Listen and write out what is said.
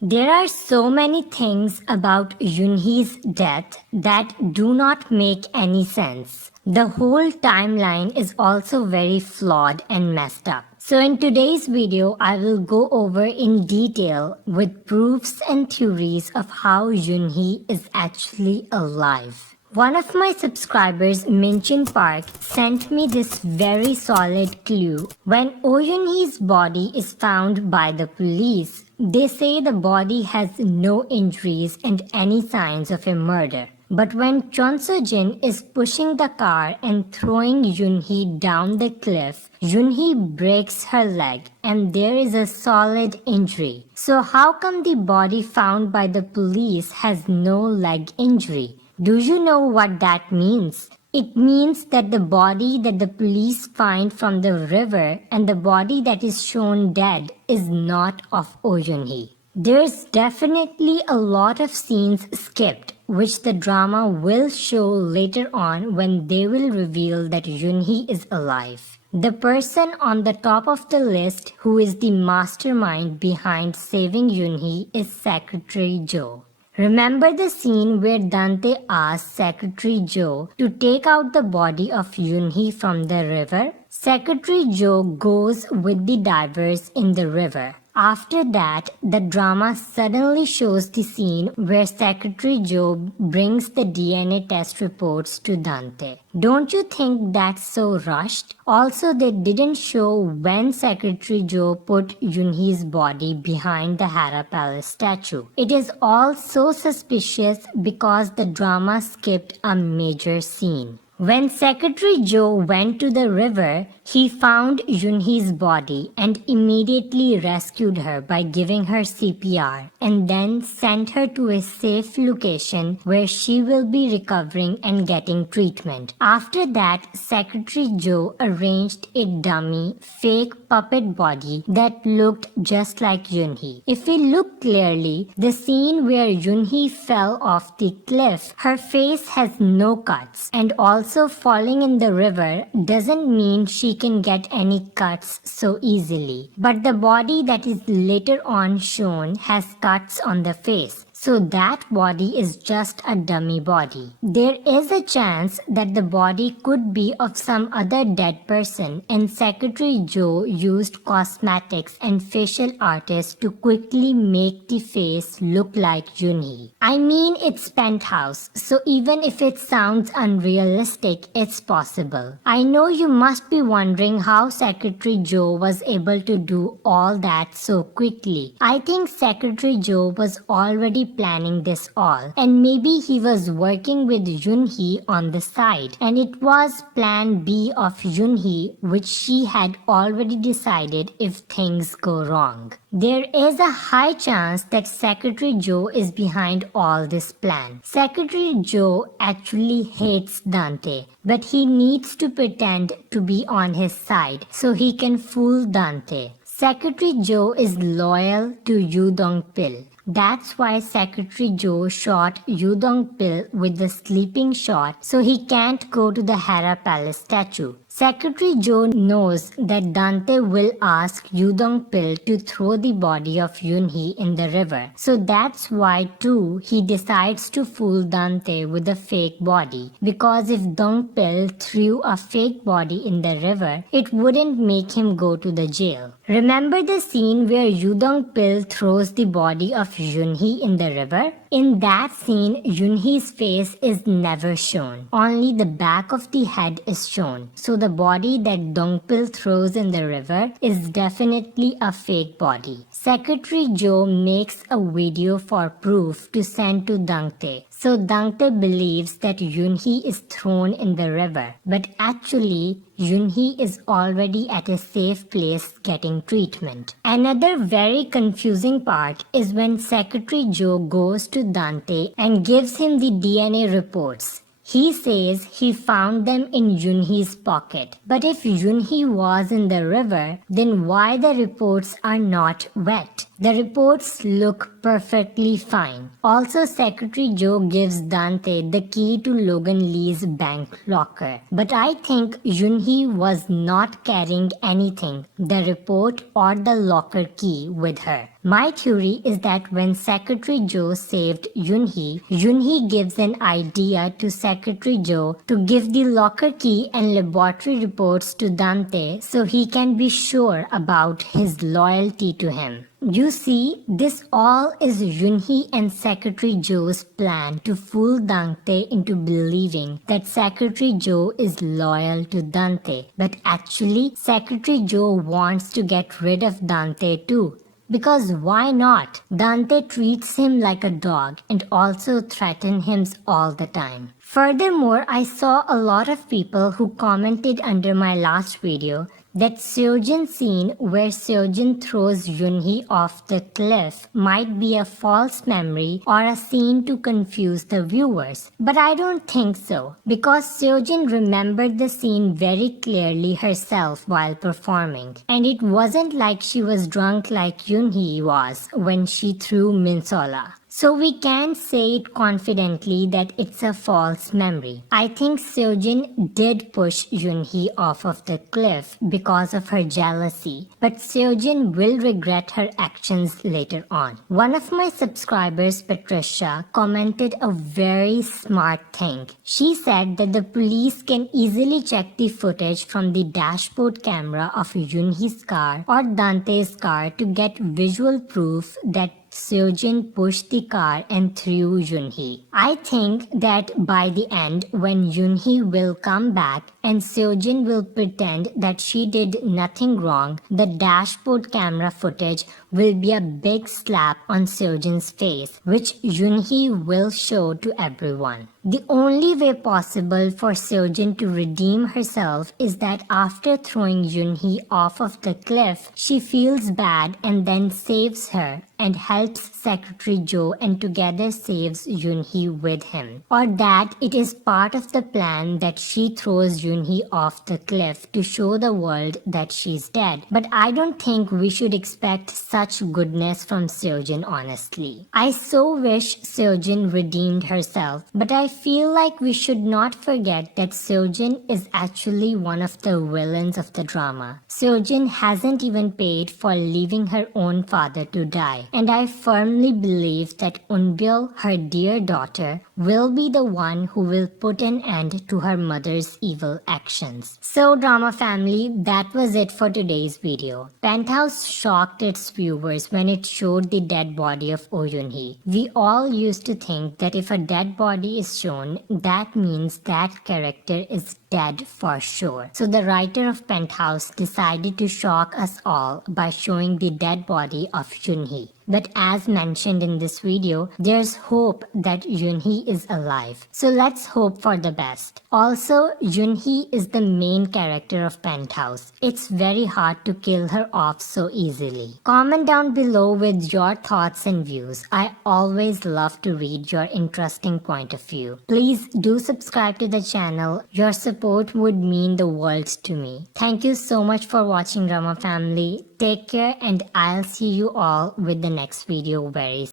There are so many things about Yunhee's death that do not make any sense. The whole timeline is also very flawed and messed up. So in today's video, I will go over in detail with proofs and theories of how Yunhee is actually alive. One of my subscribers, Minchin Park, sent me this very solid clue. When Oh Yunhee's body is found by the police, they say the body has no injuries and any signs of a murder. But when Chon Soo-jin is pushing the car and throwing Yunhee down the cliff, Yunhee breaks her leg and there is a solid injury. So how come the body found by the police has no leg injury? Do you know what that means? It means that the body that the police find from the river and the body that is shown dead is not of Oh Yunhee. There's definitely a lot of scenes skipped, which the drama will show later on when they will reveal that Yunhee is alive. The person on the top of the list who is the mastermind behind saving Yunhee is Secretary Jo. Remember the scene where Dante asks Secretary Jo to take out the body of Yunhee from the river? Secretary Jo goes with the divers in the river. After that, the drama suddenly shows the scene where Secretary Jo brings the DNA test reports to Dante. Don't you think that's so rushed? Also, they didn't show when Secretary Jo put Yunhee's body behind the Hara Palace statue. It is all so suspicious because the drama skipped a major scene. When Secretary Jo went to the river, he found Yunhee's body and immediately rescued her by giving her CPR and then sent her to a safe location where she will be recovering and getting treatment. After that, Secretary Jo arranged a dummy, fake puppet body that looked just like Yunhee. If we look clearly, the scene where Yunhee fell off the cliff, her face has no cuts, and also falling in the river doesn't mean she can get any cuts so easily. But the body that is later on shown has cuts on the face. So that body is just a dummy body. There is a chance that the body could be of some other dead person and Secretary Jo used cosmetics and facial artists to quickly make the face look like Yunhee. I mean, it's penthouse, so even if it sounds unrealistic, it's possible. I know you must be wondering how Secretary Jo was able to do all that so quickly. I think Secretary Jo was already planning this all, and maybe he was working with Yunhee on the side, and it was plan B of Yunhee which she had already decided if things go wrong. There is a high chance that Secretary Jo is behind all this plan. Secretary Jo actually hates Dante, but he needs to pretend to be on his side so he can fool Dante. Secretary Jo is loyal to Yoo Dong-pil. That's why Secretary Jo shot Yoo Dong-pil with the sleeping shot so he can't go to the Hara Palace statue. Secretary Jo knows that Dante will ask Yoo Dong-pil to throw the body of Yunhee in the river. So that's why too he decides to fool Dante with a fake body. Because if Dong-pil threw a fake body in the river, it wouldn't make him go to the jail. Remember the scene where Yoo Dong-pil throws the body of Yunhee in the river? In that scene, Yunhee's face is never shown. Only the back of the head is shown. So the body that Dong-pil throws in the river is definitely a fake body. Secretary Jo makes a video for proof to send to Dante. So Dante believes that Yunhee is thrown in the river, but actually Yunhee is already at a safe place getting treatment. Another very confusing part is when Secretary Jo goes to Dante and gives him the DNA reports. He says he found them in Yunhee's pocket. But if Yunhee was in the river, then why the reports are not wet? The reports look perfectly fine. Also, Secretary Joe gives Dante the key to Logan Lee's bank locker. But I think Yunhee was not carrying anything, the report or the locker key, with her. My theory is that when Secretary Joe saved Yunhee, Yunhee gives an idea to Secretary Joe to give the locker key and laboratory reports to Dante so he can be sure about his loyalty to him. You see, this all is Yunhee and Secretary Joe's plan to fool Dante into believing that Secretary Joe is loyal to Dante. But actually, Secretary Joe wants to get rid of Dante too. Because why not? Dante treats him like a dog and also threatens him all the time. Furthermore, I saw a lot of people who commented under my last video that Seojin scene where Seojin throws Yunhee off the cliff might be a false memory or a scene to confuse the viewers. But I don't think so, because Seojin remembered the scene very clearly herself while performing. And it wasn't like she was drunk like Yunhee was when she threw Minsola. So we can't say it confidently that it's a false memory. I think Seojin did push Yunhee off of the cliff because of her jealousy, but Seojin will regret her actions later on. One of my subscribers, Patricia, commented a very smart thing. She said that the police can easily check the footage from the dashboard camera of Yunhee's car or Dante's car to get visual proof that Seojin pushed the car and threw Yunhee. I think that by the end, when Yunhee will come back and Seojin will pretend that she did nothing wrong, the dashboard camera footage will be a big slap on Seojin's face, which Yunhee will show to everyone. The only way possible for Seojin to redeem herself is that after throwing Yunhee off of the cliff, she feels bad and then saves her and helps Secretary Joe and together saves Yunhee with him. Or that it is part of the plan that she throws Yunhee off the cliff to show the world that she's dead. But I don't think we should expect such goodness from Seojin, honestly. I so wish Seojin redeemed herself, but I feel like we should not forget that Seojin is actually one of the villains of the drama. Seojin hasn't even paid for leaving her own father to die. And I firmly believe that Eunbyul, her dear daughter, will be the one who will put an end to her mother's evil actions. So drama family, that was it for today's video. Penthouse shocked its viewers when it showed the dead body of Oh Yunhee. We all used to think that if a dead body is shown, that means that character is dead for sure. So the writer of Penthouse decided to shock us all by showing the dead body of Yunhee. But as mentioned in this video, there's hope that Yunhee is alive. So let's hope for the best. Also, Yunhee is the main character of Penthouse. It's very hard to kill her off so easily. Comment down below with your thoughts and views. I always love to read your interesting point of view. Please do subscribe to the channel. Your support would mean the world to me. Thank you so much for watching, drama family. Take care and I'll see you all with the next video very soon.